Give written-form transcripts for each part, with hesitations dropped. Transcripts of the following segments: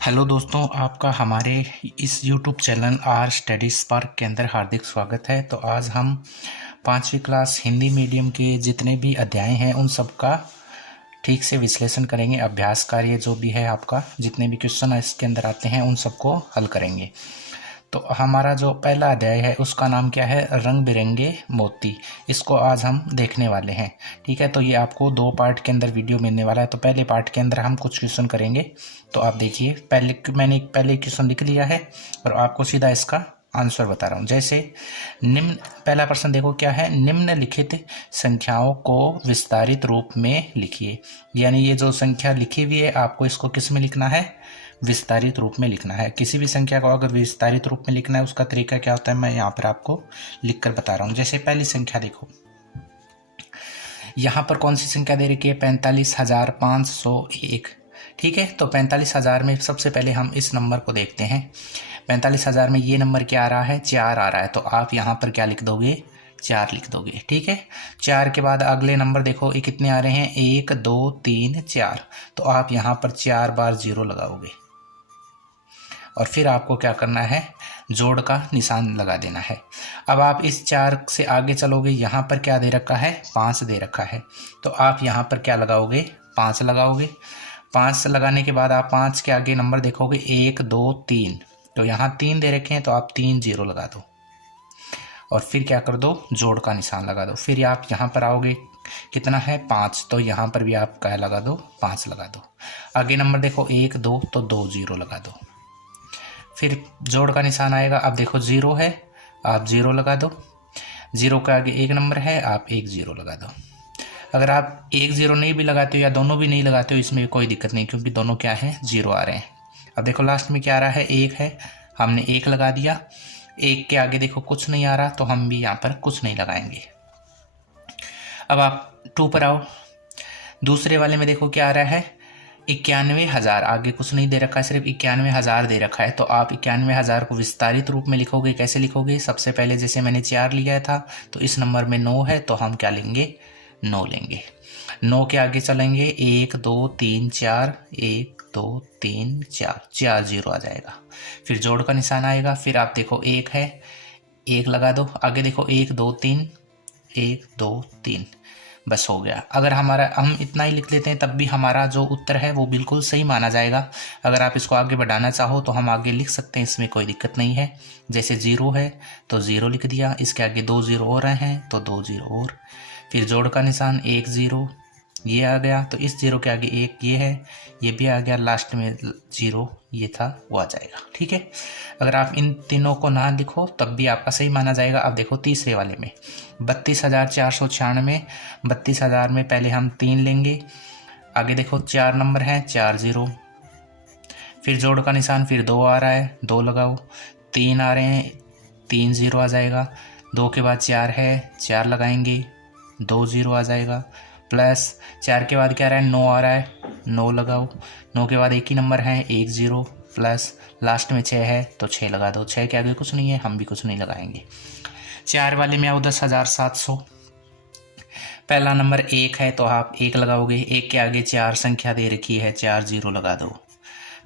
Hello दोस्तों, आपका हमारे इस YouTube channel are study spark के अंदर हार्दिक स्वागत है। तो आज हम 5वीं क्लास हिंदी मीडियम के जितने भी अध्याय हैं उन सब का ठीक से विश्लेषण करेंगे। अभ्यास कार्य जो भी है आपका, जितने भी क्वेश्चन इसके अंदर आते हैं उन सबको हल करेंगे। तो हमारा जो पहला अध्याय है उसका नाम क्या है? रंग बिरंगे मोती। इसको आज हम देखने वाले हैं। ठीक है, तो ये आपको 2 पार्ट के अंदर वीडियो मिलने वाला है। तो पहले पार्ट के अंदर हम कुछ क्वेश्चन करेंगे। तो आप देखिए, मैंने पहले क्वेश्चन लिख लिया है और आपको सीधा इसका आंसर बता रहा हूँ। जैसे निम्न, पहला प्रश्न देखो क्या है, निम्नलिखित संख्याओं को विस्तारित रूप में लिखिए। यानी ये जो संख्या लिखी हुई है आपको इसको किस में लिखना है? विस्तारित रूप में लिखना है। किसी भी संख्या को अगर विस्तारित रूप में लिखना है उसका तरीका क्या होता है, मैं यहाँ पर आपको लिखकर बता रहा हूँ। जैसे पहली संख्या देखो, यहाँ पर कौन सी संख्या दे रखी है? 45,501। ठीक है, तो 45,000 में सबसे पहले हम इस नंबर को देखते हैं। 45,000 में ये नंबर क्या आ रहा है? 4 आ रहा है। तो आप यहाँ पर क्या लिख दोगे? 4 लिख दोगे। ठीक है, 4 के बाद अगले नंबर देखो, ये कितने आ रहे हैं? 1 2 3 4। तो आप यहाँ पर 4 बार 0 लगाओगे और फिर आपको क्या करना है? जोड़ का निशान लगा देना है। अब आप इस 4 से आगे चलोगे, यहाँ पर क्या दे रखा है? 5 दे रखा है। तो आप यहाँ पर क्या लगाओगे? 5 लगाओगे। 5 लगाने के बाद आप 5 के आगे नंबर देखोगे, 1 2 3। तो यहाँ 3 दे रखे हैं तो आप 3 0 लगा दो और फिर क्या कर दो? जोड़ का निशान लगा दो। फिर आप यहाँ पर आओगे, कितना है? 5। तो यहाँ पर भी आप क्या लगा दो? 5 लगा दो। आगे नंबर देखो 1 2, तो 2 0 लगा दो। फिर जोड़ का निशान आएगा। अब देखो 0 है, आप 0 लगा दो। 0 के आगे एक नंबर है, आप 1 0 लगा दो। अगर आप 1 0 नहीं भी लगाते हो या दोनों भी नहीं लगाते हो, इसमें कोई दिक्कत नहीं, क्योंकि दोनों क्या है? 0 आ रहे हैं। अब देखो लास्ट में क्या आ रहा है? 1 है, हमने 1 लगा दिया। 1 के आगे देखो कुछ नहीं आ रहा, तो हम भी यहाँ पर कुछ नहीं लगाएंगे। अब आप 2 पर आओ। दूसरे वाले में देखो क्या आ रहा है? 91,000। आगे कुछ नहीं दे रखा है, सिर्फ 91,000 दे रखा है। तो आप 91,000 को विस्तारित रूप में लिखोगे। कैसे लिखोगे? सबसे पहले जैसे मैंने 4 लिया था, तो इस नंबर में 9 है, तो हम क्या लेंगे? 9 लेंगे। 9 के आगे चलेंगे, 1 2 3 4, 1 2 3 4, 4 0 आ जाएगा। फिर जोड़ का निशान आएगा। फिर आप देखो 1 है, 1 लगा दो। आगे देखो 1 2 3, 1 2 3, बस हो गया। अगर हम इतना ही लिख लेते हैं तब भी हमारा जो उत्तर है वो बिल्कुल सही माना जाएगा। अगर आप इसको आगे बढ़ाना चाहो तो हम आगे लिख सकते हैं, इसमें कोई दिक्कत नहीं है। जैसे 0 है तो 0 लिख दिया, इसके आगे 2 0 और हैं तो 2 0 और। फिर जोड़ का निशान 1 0, ये आ गया। तो इस 0 के आगे 1 ये है, ये भी आ गया। लास्ट में 0 ये था, वो आ जाएगा। ठीक है, अगर आप इन तीनों को ना लिखो तब भी आपका सही माना जाएगा। अब देखो तीसरे वाले में 32,496। 32,000 में पहले हम 3 लेंगे। आगे देखो 4 नंबर हैं, 4 0। फिर जोड़ का निशान, फिर 2 आ रहा है, 2 लगाओ। 3 आ रहे हैं, 3 0 आ जाएगा। 2 के बाद 4 है, 4 लगाएंगे, 2 0 आ जाएगा। प्लस 4 के बाद क्या आ रहा है? 9 आ रहा है, 9 लगाओ। 9 के बाद एक ही नंबर है, 1 0। प्लस लास्ट में 6 है तो 6 लगा दो। 6 के आगे कुछ नहीं है, हम भी कुछ नहीं लगाएंगे। 4 वाले में आओ, 10,700। पहला नंबर 1 है तो आप 1 लगाओगे। 1 के आगे 4 संख्या दे रखी है, 4 0 लगा दो।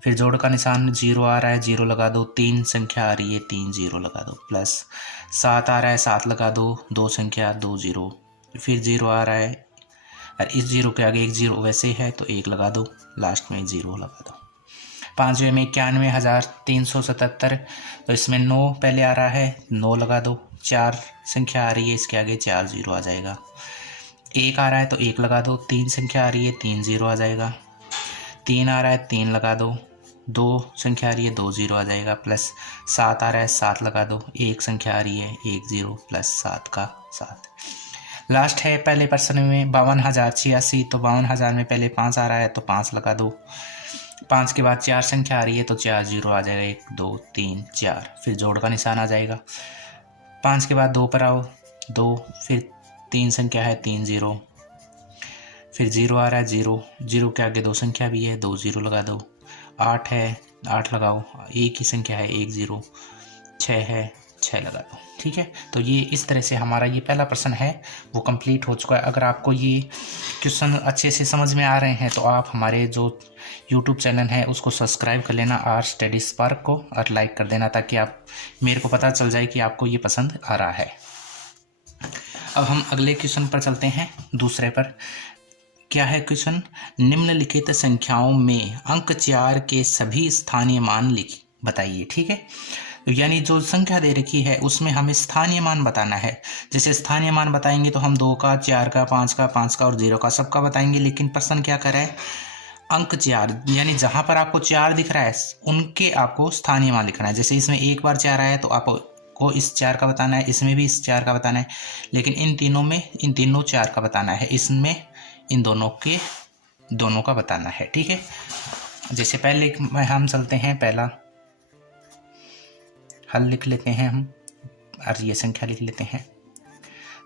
फिर जोड़ का निशान 0 आ रहा है, 0 लगा दो। 3 संख्या आ रही है, 3 0 लगा दो। प्लस 7 आ रहा है, 7 लगा दो। 2 संख्या 2 0। फिर 0 आ रहा है और इस 0 के आगे 1 0 वैसे है तो 1 लगा दो। लास्ट में 0 लगा दो। 5वें में 91,377। तो इसमें 9 पहले आ रहा है, 9 लगा दो। 4 संख्या आ रही है, इसके आगे 4 0 आ जाएगा। 1 आ रहा है तो 1 लगा दो। 3 संख्या आ रही है, 3 0 आ जाएगा। 3 आ रहा है, 3 लगा दो। 2 संख्या आ रही है, 2 0 आ जाएगा। प्लस 7 आ रहा है, 7 लगा दो। 1 संख्या आ रही है, 1 0 प्लस 7 का 7। लास्ट है पहले प्रश्न में 52,086। तो 52,000 में पहले 5 आ रहा है तो 5 लगा दो। 5 के बाद 4 संख्या आ रही है तो 4 0 आ जाएगा, 1 2 3 4। फिर जोड़ का निशान आ जाएगा। 5 के बाद 2 पर आओ, 2। फिर 3 संख्या है, 3 0। फिर 0 आ रहा है, 0 0 के आगे 2 संख्या भी है, 2 0 लगा दो। 8 है, 8 लगाओ। एक ही संख्या है, 1 0। 6 है, 6 लगा दो। ठीक है, तो ये इस तरह से हमारा ये पहला प्रश्न है वो कंप्लीट हो चुका है। अगर आपको ये क्वेश्चन अच्छे से समझ में आ रहे हैं तो आप हमारे जो यूट्यूब चैनल है उसको सब्सक्राइब कर लेना आर स्टडी स्पार्क को, और लाइक कर देना ताकि आप मेरे को पता चल जाए कि आपको ये पसंद आ रहा है। अब हम अगले क्वेश्चन पर चलते हैं, दूसरे पर। क्या है क्वेश्चन? निम्नलिखित संख्याओं में अंक 4 के सभी स्थानीय मान लिख बताइए। ठीक है, तो यानी जो संख्या दे रखी है उसमें हमें स्थानीय मान बताना है। जैसे स्थानीय मान बताएंगे तो हम 2 का, 4 का, 5 का, 5 का और 0 का सबका बताएंगे, लेकिन प्रश्न क्या कर रहा है? अंक 4, यानी जहां पर आपको 4 दिख रहा है उनके आपको स्थानीय मान लिखना है। जैसे इसमें एक बार 4 आया तो आपको इस 4 का बताना है, इसमें भी इस 4 का बताना है, लेकिन इन तीनों में इन तीनों 4 का बताना है, इसमें इन दोनों का बताना है। ठीक है, जैसे पहले हम चलते हैं, पहला हल लिख लेते हैं हम, और ये संख्या लिख लेते हैं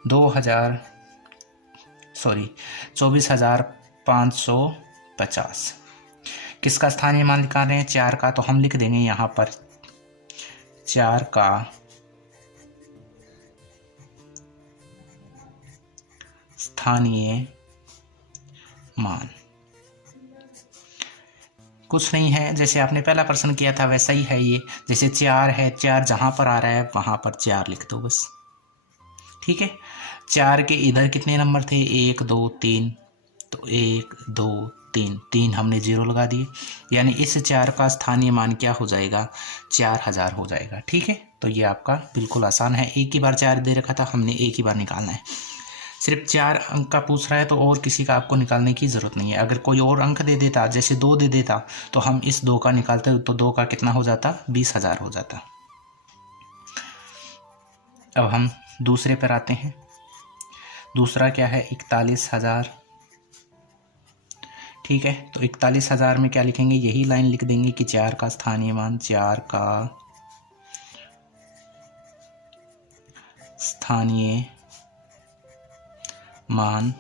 24,550। किसका स्थानीय मान निकाल रहे हैं? 4 का, तो हम लिख देंगे यहाँ पर 4 का स्थानीय मान। कुछ नहीं है, जैसे आपने पहला प्रश्न किया था वैसा ही है ये। जैसे 4 है, 4 जहां पर आ रहा है वहां पर 4 लिख दो बस। ठीक है, 4 के इधर कितने नंबर थे? 1 2 3, तो 1 2 3 हमने 0 लगा दिए, यानी इस 4 का स्थानीय मान क्या हो जाएगा? 4000 हो जाएगा। ठीक है, तो ये आपका बिल्कुल आसान है। एक ही बार 4 दे रखा था, हमने एक ही बार निकालना है। सिर्फ 4 अंक का पूछ रहा है तो और किसी का आपको निकालने की ज़रूरत नहीं है। अगर कोई और अंक दे देता, जैसे 2 दे देता, तो हम इस 2 का निकालते तो 2 का कितना हो जाता? 20,000 हो जाता। अब हम दूसरे पर आते हैं। दूसरा क्या है? 41,000। ठीक है, तो 41,000 में क्या लिखेंगे? यही लाइन लिख देंगे कि 4 का स्थानीय मान, 4 का स्थानीय मान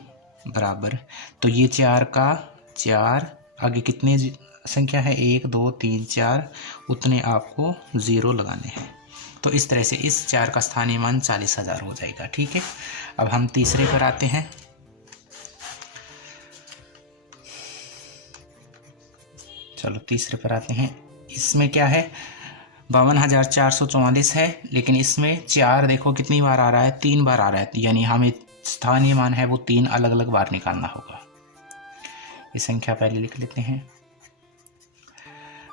बराबर, तो ये 4 का 4, आगे कितने संख्या है? 1 2 3 4, उतने आपको 0 लगाने हैं। तो इस तरह से इस 4 का स्थानीय मान 40,000 हो जाएगा। ठीक है, अब हम तीसरे पर आते हैं। चलो तीसरे पर आते हैं। इसमें क्या है? 52,444 है, लेकिन इसमें 4 देखो कितनी बार आ रहा है? 3 बार आ रहा है, यानी हमें स्थानीय मान है वो 3 अलग अलग बार निकालना होगा। ये संख्या पहले लिख लेते हैं।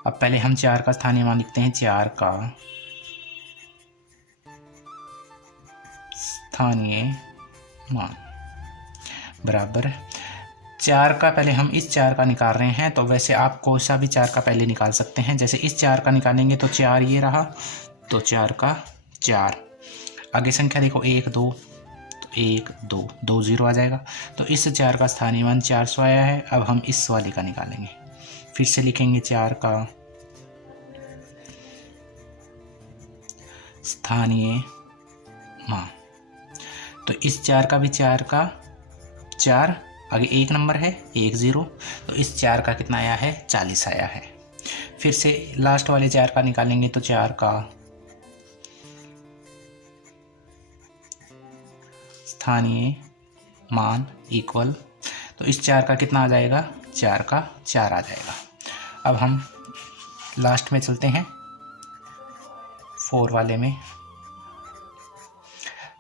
अब पहले हम 4 का स्थानीय मान लिखते हैं। 4 का स्थानीय मान बराबर 4 का, पहले हम इस 4 का निकाल रहे हैं, तो वैसे आप कोई सा भी 4 का पहले निकाल सकते हैं। जैसे इस 4 का निकालेंगे तो 4 ये रहा, तो 4 का 4। आगे संख्या देखो 1 2, 1 2 2 0 आ जाएगा, तो इस 4 का स्थानीय मान 400 आया है। अब हम इस वाले का निकालेंगे, फिर से लिखेंगे 4 का स्थानीय मान, तो इस 4 का भी 4 का 4, आगे 1 नंबर है 1 0, तो इस 4 का कितना आया है? 40 आया है। फिर से लास्ट वाले 4 का निकालेंगे तो 4 का स्थानीय मान इक्वल, तो इस 4 का कितना आ जाएगा? 4 का 4 आ जाएगा। अब हम लास्ट में चलते हैं, 4 वाले में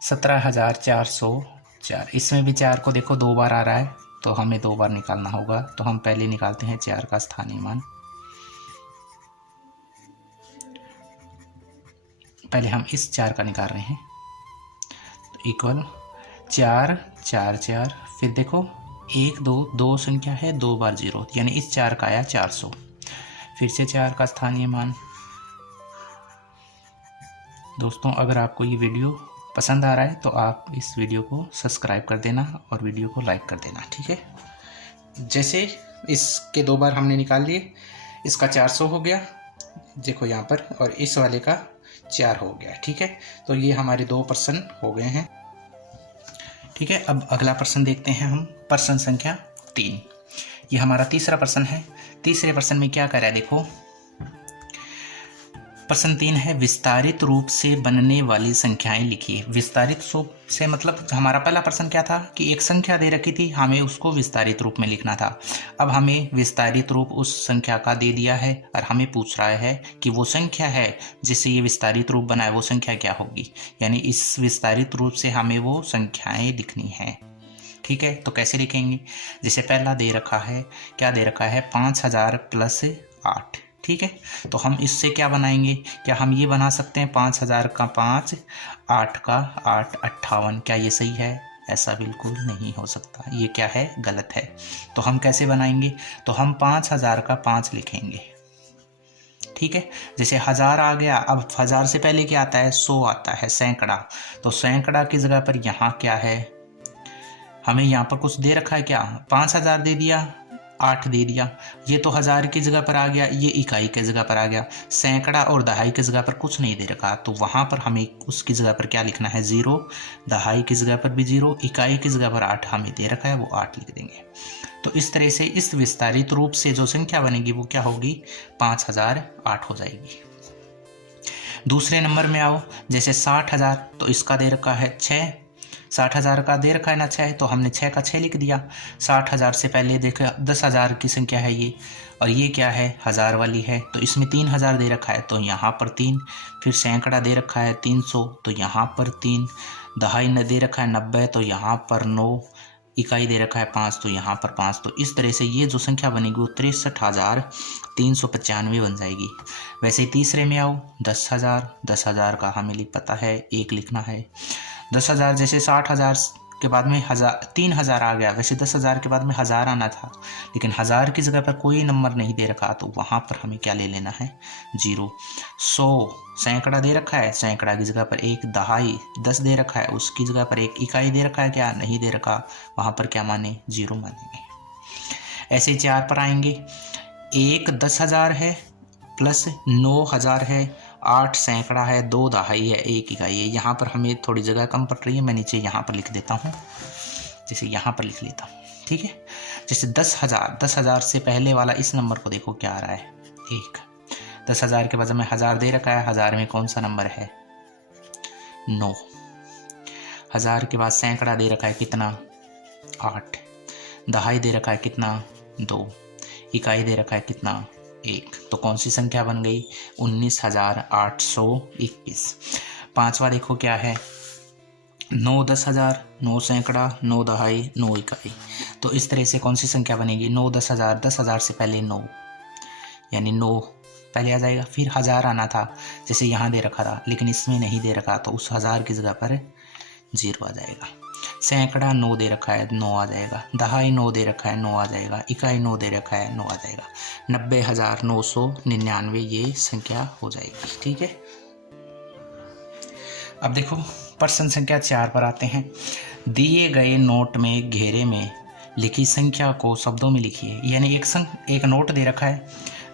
17,404। इसमें भी 4 को देखो 2 बार आ रहा है, तो हमें 2 बार निकालना होगा। तो हम पहले निकालते हैं 4 का स्थानीय मान। पहले हम इस 4 का निकाल रहे हैं, तो इक्वल 4 4 4, फिर देखो 1 2 2 संख्या है, 2 बार 0, यानी इस 4 का आया 400। फिर से 4 का स्थानीय मान। दोस्तों, अगर आपको ये वीडियो पसंद आ रहा है तो आप इस वीडियो को सब्सक्राइब कर देना और वीडियो को लाइक कर देना। ठीक है, जैसे इसके 2 बार हमने निकाल लिए, इसका 400 हो गया देखो यहाँ पर, और इस वाले का 4 हो गया। ठीक है, तो ये हमारे 2 प्रश्न हो गए हैं। ठीक है, अब अगला प्रश्न देखते हैं हम, प्रश्न संख्या 3। ये हमारा तीसरा प्रश्न है। तीसरे प्रश्न में क्या कर रहा है देखो, प्रश्न 3 है विस्तारित रूप से बनने वाली संख्याएं लिखिए। विस्तारित रूप से मतलब हमारा पहला प्रश्न क्या था कि एक संख्या दे रखी थी, हमें उसको विस्तारित रूप में लिखना था। अब हमें विस्तारित रूप उस संख्या का दे दिया है और हमें पूछ रहा है कि वो संख्या है जिससे ये विस्तारित रूप बना है वो संख्या क्या होगी, यानी इस विस्तारित रूप से हमें वो संख्याएं लिखनी है। ठीक है, तो कैसे लिखेंगे? जैसे पहला दे रखा है, क्या दे रखा है 5000 प्लस 8। ठीक है, तो हम इससे क्या बनाएंगे? क्या हम ये बना सकते हैं 5000 का 5, 8 का 8, 58। क्या ये सही है? ऐसा बिल्कुल नहीं हो सकता, ये क्या है? गलत है। तो हम कैसे बनाएंगे? तो हम 5000 का 5 लिखेंगे। ठीक है, जैसे 1000 आ गया, अब 1000 से पहले क्या आता है? 100 आता है, सैकड़ा। तो सैकड़ा की जगह पर यहाँ क्या है? हमें यहाँ पर कुछ दे रखा है क्या? 5000 दे दिया, 8 दे दिया। ये तो 1000 की जगह पर आ गया, ये इकाई की जगह पर आ गया। सैकड़ा और दहाई की जगह पर कुछ नहीं दे रखा, तो वहाँ पर हमें उसकी जगह पर क्या लिखना है? 0। दहाई की जगह पर भी 0, इकाई की जगह पर 8 हमें दे रखा है, वो 8 लिख देंगे। तो इस तरह से इस विस्तारित रूप से जो संख्या बनेगी वो क्या होगी? 5008 हो जाएगी। दूसरे नंबर में आओ, जैसे 60,000, तो इसका दे रखा है 6। 60,000 का दे रखा है ना 6, तो हमने 6 का 6 लिख दिया। 60,000 से पहले देखा 10,000 की संख्या है ये, और ये क्या है? 1000 वाली है, तो इसमें 3000 दे रखा है, तो यहाँ पर 3। फिर सैकड़ा दे रखा है 300, तो यहाँ पर 3। दहाई न दे रखा है 90, तो यहाँ पर 9। इकाई दे रखा है 5, तो यहाँ पर 5। तो इस तरह से ये जो संख्या बनेगी वो 63,395 बन जाएगी। वैसे ही तीसरे में आओ, 10,000। 10,000 का हमें पता है 1 लिखना है। 10,000 जैसे 60,000 के बाद में 3000 आ गया, वैसे 10,000 के बाद में 1000 आना था, लेकिन 1000 की जगह पर कोई नंबर नहीं दे रखा, तो वहाँ पर हमें क्या ले लेना है? 0। 100 सैकड़ा दे रखा है, सैकड़ा की जगह पर 1। दहाई 10 दे रखा है, उसकी जगह पर 1। इकाई दे रखा है, क्या नहीं दे रखा, वहाँ पर क्या माने? 0 मानेंगे। ऐसे 4 पर आएंगे, 1 10,000 है प्लस 9,000 है, 8 सैकड़ा है, 2 दहाई है, 1 इकाई है। यहाँ पर हमें थोड़ी जगह कम पड़ रही है, मैं नीचे यहाँ पर लिख देता हूँ, जैसे यहाँ पर लिख लेता हूँ। ठीक है, जैसे 10,000, 10,000 से पहले वाला इस नंबर को देखो क्या आ रहा है? 1। 10,000 के बाद में 1000 दे रखा है, 1000 में कौन सा नंबर है? 9। 1000 के बाद सैकड़ा दे रखा है कितना? 8। दहाई दे रखा है कितना? 2। इकाई दे रखा है कितना? 1। तो कौन सी संख्या बन गई? 19,821। पांचवा देखो क्या है? 9 10,000, 9 सैकड़ा, 9 दहाई, 9 इकाई। तो इस तरह से कौन सी संख्या बनेगी? 9 10,000, 10,000 से पहले 9, यानी 9 पहले आ जाएगा। फिर 1000 आना था, जैसे यहाँ दे रखा था, लेकिन इसमें नहीं दे रखा, तो उस 1000 की जगह पर 0 आ जाएगा। सैकड़ा 9 दे रखा है, 9 आ जाएगा। दहाई 9 दे रखा है, 9 आ जाएगा। इकाई 9 दे रखा है, 9 आ जाएगा। 90,999 ये संख्या हो जाएगी। ठीक है, अब देखो प्रश्न संख्या 4 पर आते हैं। दिए गए नोट में घेरे में लिखी संख्या को शब्दों में लिखिए। यानी एक नोट दे रखा है,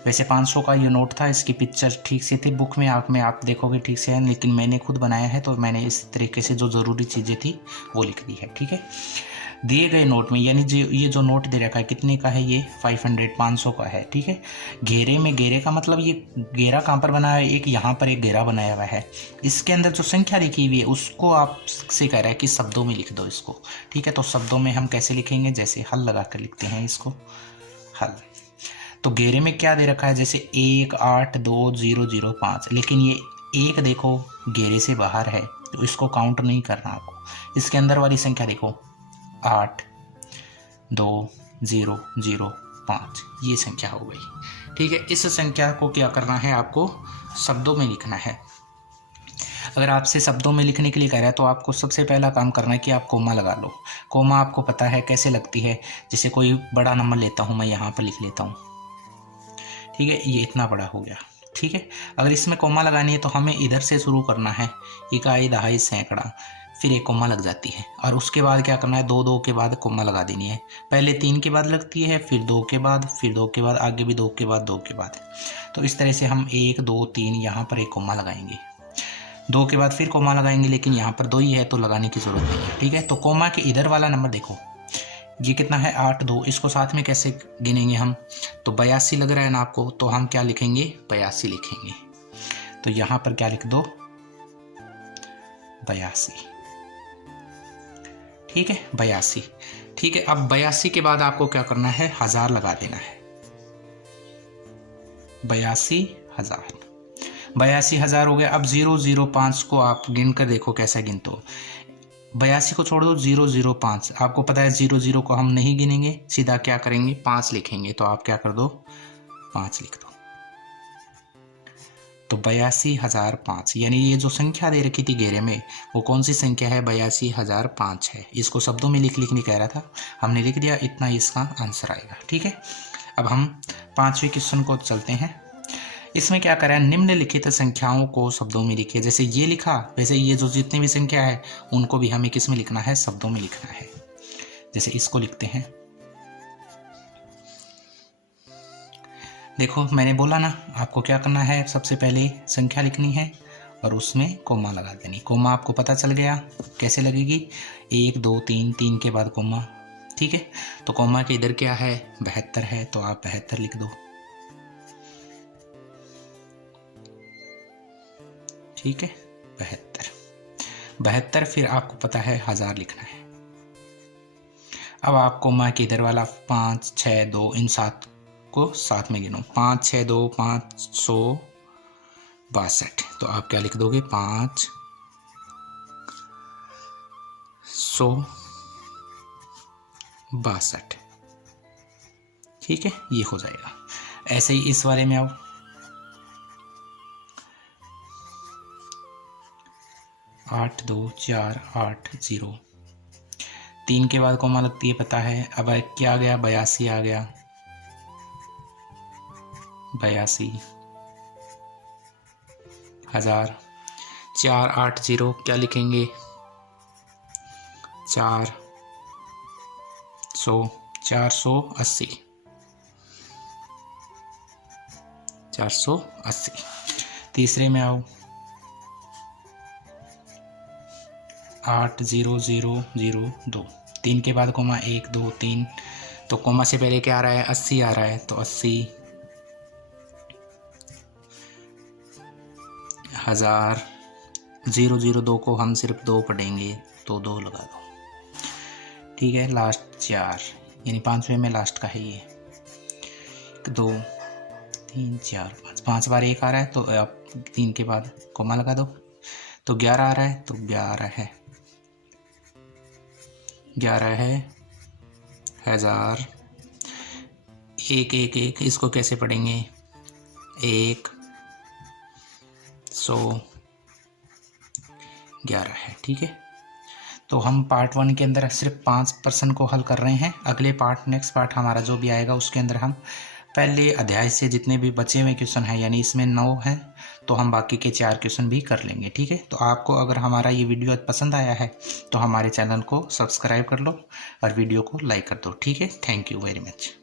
वैसे 500 का ये नोट था, इसकी पिक्चर ठीक से थी, बुक में आप देखोगे ठीक से है, लेकिन मैंने खुद बनाया है, तो मैंने इस तरीके से जो ज़रूरी चीज़ें थी वो लिख दी है। ठीक है, दिए गए नोट में, यानी ये जो नोट दे रखा है कितने का है? ये 500 का है। ठीक है, घेरे में, घेरे का मतलब ये घेरा कहाँ पर बनाया है? एक यहाँ पर एक घेरा बनाया हुआ है, इसके अंदर जो संख्या लिखी हुई है उसको आपसे कह रहा है कि शब्दों में लिख दो इसको। ठीक है, तो शब्दों में हम कैसे लिखेंगे? जैसे हल लगा कर लिखते हैं इसको, हल। तो घेरे में क्या दे रखा है? जैसे 1 8 2 0 0 5, लेकिन ये 1 देखो घेरे से बाहर है, तो इसको काउंट नहीं करना आपको। इसके अंदर वाली संख्या देखो 8 2 0 0 5, ये संख्या हो गई। ठीक है, इस संख्या को क्या करना है? आपको शब्दों में लिखना है। अगर आपसे शब्दों में लिखने के लिए कह रहा है तो आपको सबसे पहला काम करना है कि आप कोमा लगा लो। कोमा आपको पता है कैसे लगती है? जैसे कोई बड़ा नंबर लेता हूँ मैं, यहाँ पर लिख लेता हूँ। ठीक है, ये इतना बड़ा हो गया। ठीक है, अगर इसमें कोमा लगानी है तो हमें इधर से शुरू करना है, इकाई दहाई सैकड़ा, फिर एक कोमा लग जाती है, और उसके बाद क्या करना है? 2 2 के बाद कोमा लगा देनी है। पहले 3 के बाद लगती है, फिर 2 के बाद, फिर 2 के बाद, आगे भी 2 के बाद, 2 के बाद। तो इस तरह से हम 1 2 3 यहाँ पर एक कोमा लगाएंगे, 2 के बाद फिर कोमा लगाएंगे, लेकिन यहाँ पर 2 ही है तो लगाने की ज़रूरत नहीं है। ठीक है, तो कोमा के इधर वाला नंबर देखो, ये कितना है? 8 2। इसको साथ में कैसे गिनेंगे हम? तो 82 लग रहा है ना आपको, तो हम क्या लिखेंगे? 82 लिखेंगे। तो यहाँ पर क्या लिख दो 82, ठीक है 82। ठीक है, अब 82 के बाद आपको क्या करना है, 1000 लगा देना है। 82,000, 82,000 हो गया। अब 005 को आप गिन कर देखो कैसे गिनते हो। 82 को छोड़ दो, 005, आपको पता है 00 को हम नहीं गिनेंगे, सीधा क्या करेंगे 5 लिखेंगे। तो आप क्या कर दो 5 लिख दो। तो 82,005, यानी ये जो संख्या दे रखी थी घेरे में वो कौन सी संख्या है, 82,005 है। इसको शब्दों में लिख नहीं कह रहा था, हमने लिख दिया, इतना इसका आंसर आएगा। ठीक है, अब हम 5वें क्वेश्चन को चलते हैं। इसमें क्या करें, निम्नलिखित संख्याओं को शब्दों में लिखिए। जैसे ये लिखा, वैसे ये जो जितनी भी संख्या है उनको भी हमें किस में लिखना है, शब्दों में लिखना है। जैसे इसको लिखते हैं, देखो मैंने बोला ना आपको क्या करना है, सबसे पहले संख्या लिखनी है और उसमें कोमा लगा देनी। कोमा आपको पता चल गया कैसे लगेगी, 1 2 3, 3 के बाद कोमा। ठीक है, तो कोमा के इधर क्या है 72 है, तो आप 72 लिख दो। ठीक है 72, फिर आपको पता है 1000 लिखना है। अब आप कोमा के इधर वाला 5 6 2 इन 7 को साथ में गिनो, 5 6 2 562। तो आप क्या लिख दोगे 562। ठीक है, ये हो जाएगा। ऐसे ही इस वाले में आओ, 8 2 4 8 0, 3 के बाद कोमा लगती है पता है। अब क्या आ गया 82 आ गया, 82,000। 4 8 0 क्या लिखेंगे 480, 480। तीसरे में आओ, 8 0 0 0 2, 3 के बाद कोमा 1 2 3, तो कोमा से पहले क्या आ रहा है 80 आ रहा है, तो 80,000। 0 0 2 को हम सिर्फ 2 पढ़ेंगे, तो 2 लगा दो। ठीक है, लास्ट 4, यानी 5वें में लास्ट का है ये, 2 3 4 5, 5 बार 1 आ रहा है, तो आप 3 के बाद कोमा लगा दो। तो 11 आ रहा है, तो 11 है 1000। 1 1 1, इसको कैसे पढ़ेंगे 111 है। ठीक है, तो हम पार्ट 1 के अंदर सिर्फ 5 प्रश्न को हल कर रहे हैं। अगले पार्ट नेक्स्ट पार्ट हमारा जो भी आएगा उसके अंदर हम पहले अध्याय से जितने भी बचे हुए क्वेश्चन हैं, यानी इसमें 9 हैं, तो हम बाकी के 4 क्वेश्चन भी कर लेंगे। ठीक है, तो आपको अगर हमारा ये वीडियो पसंद आया है तो हमारे चैनल को सब्सक्राइब कर लो और वीडियो को लाइक कर दो। ठीक है, थैंक यू वेरी मच।